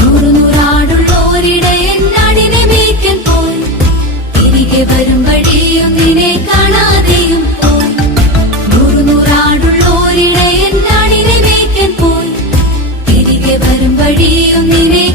നൂറു നൂറാടുള്ളോരിടയൻ ആടിനെ മേയ്ക്കാൻ പോയി. തിരികെ വരും വഴിയും നിന്നെ കാണാതെയും പോയി. നൂറു നൂറാടുള്ളോരിടയൻ ആടിനെ മേയ്ക്കാൻ പോയി. തിരികെ വരും വഴിയും നിന്നെ